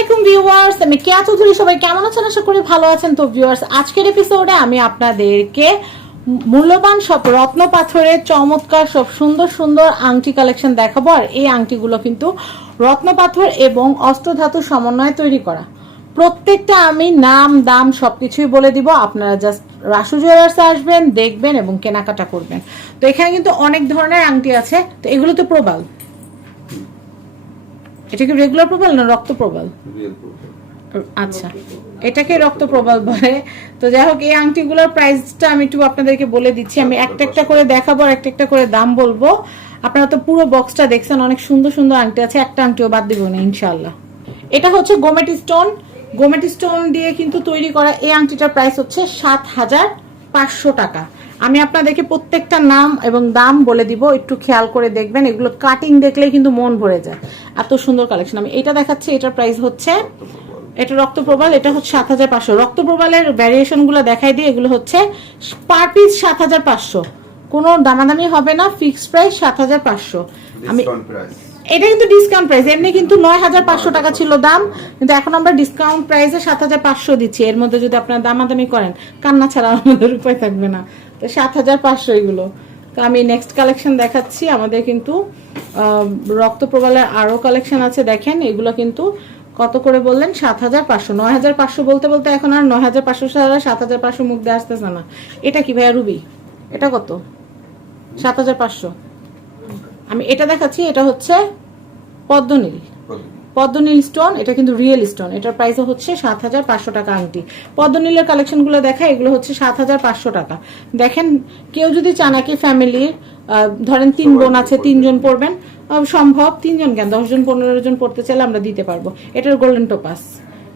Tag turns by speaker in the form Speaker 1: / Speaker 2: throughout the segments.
Speaker 1: আলাইকুম ভিউয়ার্স, আমি কেয়া চৌধুরী, সবাই কেমন আছেন? আশা করি ভালো আছেন। তো ভিউয়ার্স, আজকের এপিসোডে আমি আপনাদেরকে মূল্যবান সব রত্ন পাথরের চমৎকার, সব সুন্দর সুন্দর আংটি কালেকশন দেখাবো। আর এই আংটিগুলো কিন্তু রত্ন পাথর এবং অস্ত্রধাতু সমন্বয়ে তৈরি করা। প্রত্যেকটা আমি নাম, দাম সবকিছুই বলে দিব। আপনারা জাস্ট রাসু জুয়েলার্সে আসবেন, দেখবেন এবং কেনাকাটা করবেন। তো এখানে কিন্তু অনেক ধরনের আংটি আছে। তো এগুলো তো প্রবাল। এটা কি রেগুলার প্রবাল না রক্ত প্রবাল? আচ্ছা এটাকে রক্ত প্রবাল বলে। তো যাই হোক এই আংটিগুলোর প্রাইসটা আমি একটু আপনাদেরকে বলে দিচ্ছি। আমি একটা একটা করে দেখাবো আর একটা একটা করে দাম বলব। আপনারা তো পুরো বক্সটা দেখছেন অনেক সুন্দর সুন্দর আংটি আছে। একটা আংটিও বাদ দিব না ইনশাল্লাহ এটা হচ্ছে গোমেট স্টোন। গোমেট স্টোন দিয়ে কিন্তু তৈরি করা এই আংটিটার প্রাইস হচ্ছে সাত হাজার পাঁচশো টাকা। আমি আপনাদেরকে প্রত্যেকটা নাম এবং দাম বলে দিব, একটু খেয়াল করে দেখবেন। এগুলো কাটিং দেখলেই কিন্তু মন ভরে যায়। এত সুন্দর কালেকশন আমি এটা দেখাচ্ছি, এটার প্রাইস হচ্ছে, এটা রক্তপ্রবাল এটা হচ্ছে সাত হাজার পাঁচশো। রক্তপ্রবালের ভ্যারিয়েশনগুলো দেখাই দিই এগুলো হচ্ছে পার পিস সাত হাজার পাঁচশো। কোনো দামাদামি হবে না ফিক্সড প্রাইস সাত হাজার পাঁচশো। আমি এটা কিন্তু ডিসকাউন্ট প্রাইস এমনি কিন্তু নয় হাজার পাঁচশো টাকা ছিল দাম, কিন্তু এখন আমরা ডিসকাউন্ট প্রাইসে সাত হাজার পাঁচশো দিচ্ছি। এর মধ্যে যদি আপনারা দামাদামি করেন, কান্না ছাড়া আমাদের উপায় থাকবে না। তো সাত হাজার পাঁচশো এগুলো। তো আমি নেক্সট কালেকশন দেখাচ্ছি। আমাদের কিন্তু রক্ত রক্তপ্রবালের আরও কালেকশন আছে, দেখেন। এগুলো কিন্তু কত করে বললেন? সাত হাজার পাঁচশো। নয় হাজার পাঁচশো বলতে বলতে এখন আর নয় হাজার পাঁচশো ছাড়া সাত হাজার পাঁচশো মুখ দিয়ে আসতেছে না। এটা কি ভাইয়া রুবি? এটা কত? সাত হাজার পাঁচশো। আমি এটা দেখাচ্ছি, এটা হচ্ছে পদ্মনীল। পদ্মনীল। স্টোন এটা কিন্তু রিয়েল স্টোন এটার প্রাইস হচ্ছে সাত হাজার পাঁচশো টাকা আংটি। পদ্মনীলের কালেকশনগুলো দেখা এগুলো হচ্ছে সাত হাজার পাঁচশো টাকা। দেখেন কেউ যদি চান একই ফ্যামিলির ধরেন তিন বোন আছে তিনজন পড়বেন সম্ভব তিনজন কেন? দশজন পনেরো জন পড়তে চাইলে আমরা দিতে পারব। এটার গোল্ডেন টোপাস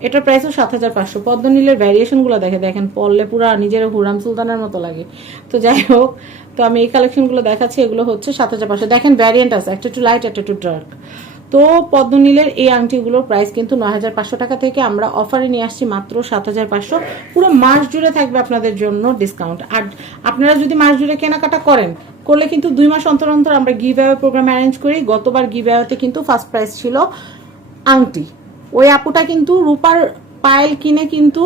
Speaker 1: এটার প্রাইসও সাত হাজার পাঁচশো। পদ্মনীলের ভ্যারিয়েশনগুলো দেখে দেখেন পড়লে পুরা নিজের হুরাম সুলতানের মতো লাগে। তো যাই হোক তো আমি এই কালেকশনগুলো দেখাচ্ছি এগুলো হচ্ছে সাত হাজার পাঁচশো। দেখেন ভ্যারিয়েন্ট আছে একটা একটু লাইট একটা একটু ডার্ক তো পদ্মনীলের এই আংটিগুলোর প্রাইস কিন্তু নয় হাজার পাঁচশো টাকা থেকে আমরা অফারে নিয়ে আসছি মাত্র সাত হাজার পাঁচশো। পুরো মাস জুড়ে থাকবে আপনাদের জন্য ডিসকাউন্ট আর আপনারা যদি মাস জুড়ে কেনাকাটা করেন, করলে কিন্তু দুই মাস অন্তর অন্তর আমরা গিভ প্রোগ্রাম অ্যারেঞ্জ করি। গতবার গিভ কিন্তু ফার্স্ট প্রাইস ছিল আংটি। ওই আপুটা কিন্তু রূপার পায়েল কিনে কিন্তু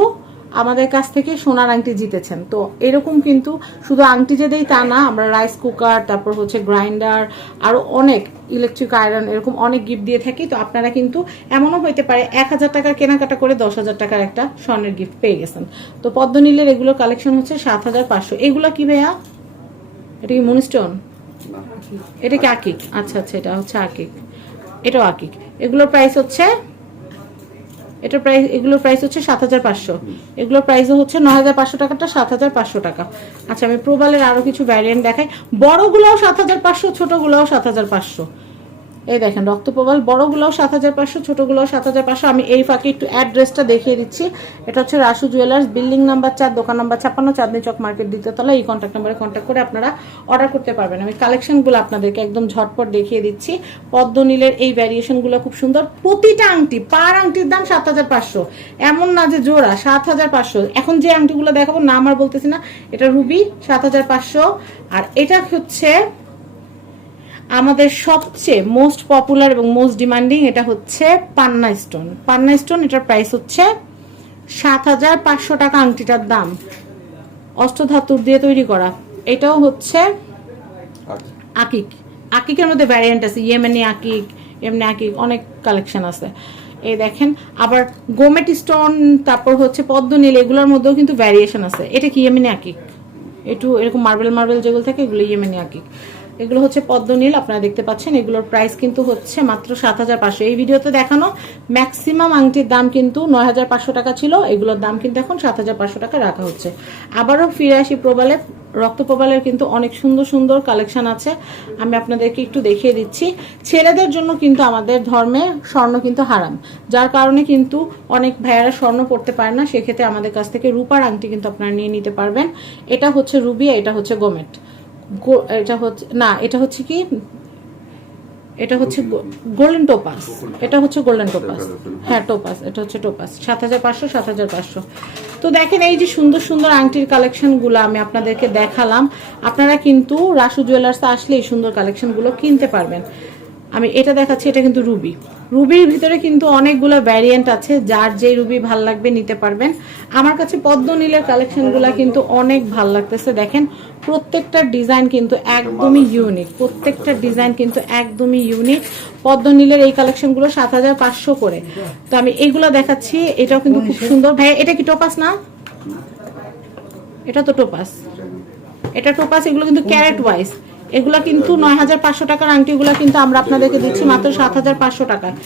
Speaker 1: আমাদের কাছ থেকে সোনার আংটি জিতেছেন। তো এরকম কিন্তু শুধু আংটি যে দেই তা না আমরা রাইস কুকার তারপর হচ্ছে গ্রাইন্ডার আরও অনেক ইলেকট্রিক আয়রন এরকম অনেক গিফট দিয়ে থাকি। তো আপনারা কিন্তু এমনও হইতে পারে এক হাজার টাকার কেনাকাটা করে দশ হাজার টাকার একটা স্বর্ণের গিফট পেয়ে গেছেন। তো পদ্মনীলের এগুলোর কালেকশন হচ্ছে সাত হাজার পাঁচশো। এগুলো কি ভাইয়া? এটা কি মনিস্টোন? এটা কি আকিক? আচ্ছা আচ্ছা এটা হচ্ছে আকিক। এটাও আকিক। এগুলোর প্রাইস হচ্ছে এটার প্রাইস, এগুলোর প্রাইস হচ্ছে সাত হাজার পাঁচশো। এগুলোর প্রাইসও হচ্ছে নয় হাজার পাঁচশো টাকাটা সাত হাজার পাঁচশো টাকা। আচ্ছা আমি প্রোবালের আরও কিছু ভ্যারিয়েন্ট দেখাই। বড়গুলোও সাত হাজার পাঁচশো, ছোটগুলোও সাত হাজার পাঁচশো। এই দেখেন রক্ত রক্তপ্রবাল, বড়গুলোও সাত হাজার পাঁচশো, ছোটগুলোও সাত হাজার পাঁচশো। আমি এই ফাঁকে একটু অ্যাড্রেসটা দেখিয়ে দিচ্ছি। এটা হচ্ছে রাসু জুয়েলার্স, বিল্ডিং নাম্বার চার, দোকান নাম্বার ছাপ্পান্ন, চাঁদনি চক মার্কেট দ্বিতীয়তলা এই কন্ট্যাক্ট নাম্বারে কন্ট্যাক্ট করে আপনারা অর্ডার করতে পারবেন। আমি কালেকশনগুলো আপনাদেরকে একদম ঝটপট দেখিয়ে দিচ্ছি। পদ্ম নীলের এই ভ্যারিয়েশনগুলো খুব সুন্দর। প্রতিটা আংটি, পার আংটির দাম সাত হাজার পাঁচশো। এমন না যে জোড়া, সাত হাজার পাঁচশো। এখন যে আংটিগুলো দেখাবো না আমার বলতেছি না, এটা রুবি, সাত হাজার পাঁচশো। আর এটা হচ্ছে আমাদের সবচেয়ে মোস্ট পপুলার এবং মোস্ট ডিমান্ডিং এটা হচ্ছে পান্না স্টোন পান্না স্টোন এটার প্রাইস হচ্ছে সাত হাজার পাঁচশো টাকা আংটিটার দাম। অষ্টধাতুর দিয়ে তৈরি করা। এটাও হচ্ছে আকিক। আকিকের মধ্যে ভ্যারিয়েন্ট আছে, ইয়েমেনি আকিক, এমনি আকিক, অনেক কালেকশন আছে। এই দেখেন, আবার গোমেট স্টোন তারপর হচ্ছে পদ্ম নীল এগুলোর মধ্যেও কিন্তু ভ্যারিয়েশন আছে। এটা কি ইয়েমেনি আকিক? একটু এরকম মার্বেল মার্বেল যেগুলো থাকে, এগুলো ইয়েমেনি আকিক। এগুলো হচ্ছে পদ্ম নীল, আপনারা দেখতে পাচ্ছেন। এগুলোর প্রাইস কিন্তু হচ্ছে মাত্র সাত হাজার পাঁচশো। এই ভিডিওতে দেখানো ম্যাক্সিমাম আংটির দাম কিন্তু নয় হাজার পাঁচশো টাকা ছিল। এগুলোর দাম কিন্তু এখন সাত হাজার পাঁচশো টাকা রাখা হচ্ছে। আবারও ফিরে আসি প্রবালে। রক্ত প্রবালের কিন্তু অনেক সুন্দর সুন্দর কালেকশন আছে। আমি আপনাদেরকে একটু দেখিয়ে দিচ্ছি। ছেলেদের জন্য কিন্তু আমাদের ধর্মে স্বর্ণ কিন্তু হারাম। যার কারণে কিন্তু অনেক ভাইয়ারা স্বর্ণ পড়তে পারে না। সেক্ষেত্রে আমাদের কাছ থেকে রূপার আংটি কিন্তু আপনারা নিয়ে নিতে পারবেন। এটা হচ্ছে রুবি, এটা হচ্ছে গোমেট। এটা হচ্ছে না এটা হচ্ছে কি? এটা হচ্ছে গোল্ডেন টোপাস এটা হচ্ছে গোল্ডেন টোপাস হ্যাঁ। টোপাস এটা হচ্ছে টোপাস সাত হাজার পাঁচশো সাত হাজার পাঁচশো। তো দেখেন এই যে সুন্দর সুন্দর আংটির কালেকশনগুলো আমি আপনাদেরকে দেখালাম। আপনারা কিন্তু রাসু জুয়েলার্সে আসলে এই সুন্দর কালেকশনগুলো কিনতে পারবেন। আমি এটা দেখাচ্ছি এটা কিন্তু রুবি। রুবির ভিতরে কিন্তু অনেকগুলো ভ্যারিয়েন্ট আছে যার যেই রুবি ভালো লাগবে নিতে পারবেন। আমার কাছে পদ্ম নীলের কালেকশনগুলো কিন্তু অনেক ভালো লাগতেছে দেখেন। প্রত্যেকটা ডিজাইন কিন্তু একদমই ইউনিক প্রত্যেকটা ডিজাইন কিন্তু একদমই ইউনিক পদ্ম নীলের এই কালেকশনগুলো সাত হাজার পাঁচশো করে। তো আমি এইগুলো দেখাচ্ছি এটাও কিন্তু খুব সুন্দর। ভাই এটা কি টোপাস না? এটা তো টোপাস। এটা টোপাস এগুলো কিন্তু ক্যারেট ওয়াইজ এগুলো কিন্তু নয় হাজার পাঁচশো টাকার আংটিগুলো কিন্তু আমরা আপনাদেরকে দিচ্ছি মাত্র সাত হাজার পাঁচশো টাকায়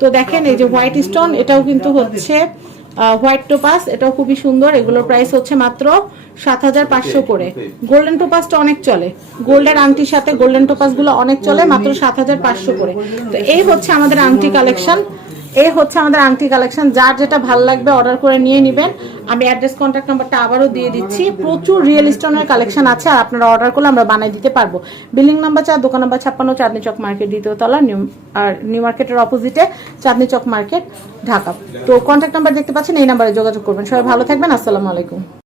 Speaker 1: তো দেখেন এই যে হোয়াইট স্টোন, এটাও কিন্তু হচ্ছে হোয়াইট টোপাস, এটাও খুবই সুন্দর, এগুলোর প্রাইস হচ্ছে মাত্র সাত হাজার পাঁচশো করে। গোল্ডেন টোপাসটা অনেক চলে। গোল্ডের আংটির সাথে গোল্ডেন টোপাসগুলো অনেক চলে, মাত্র সাত হাজার পাঁচশো করে। তো এই হচ্ছে আমাদের আংটি কালেকশন। এই হচ্ছে আমাদের আংটি কালেকশন। যার যেটা ভালো লাগবে অর্ডার করে নিয়ে নেবেন। আমি অ্যাড্রেস কন্ট্যাক্ট নাম্বারটা আবারও দিয়ে দিচ্ছি। প্রচুর রিয়েল স্টোনের কালেকশন আছে, আর আপনারা অর্ডার করলে আমরা বানিয়ে দিতে পারব। বিল্ডিং নাম্বার চার, দোকান নাম্বার ছাপ্পান্ন, চাঁদনি চক মার্কেট, দ্বিতীয় তলা, নিউ, আর নিউ মার্কেটের অপোজিটে, চাঁদনি চক মার্কেট, ঢাকা। তো কন্ট্যাক্ট নাম্বার দেখতে পাচ্ছেন, এই নাম্বারে যোগাযোগ করবেন। সবাই ভালো থাকবেন, আসসালামু আলাইকুম।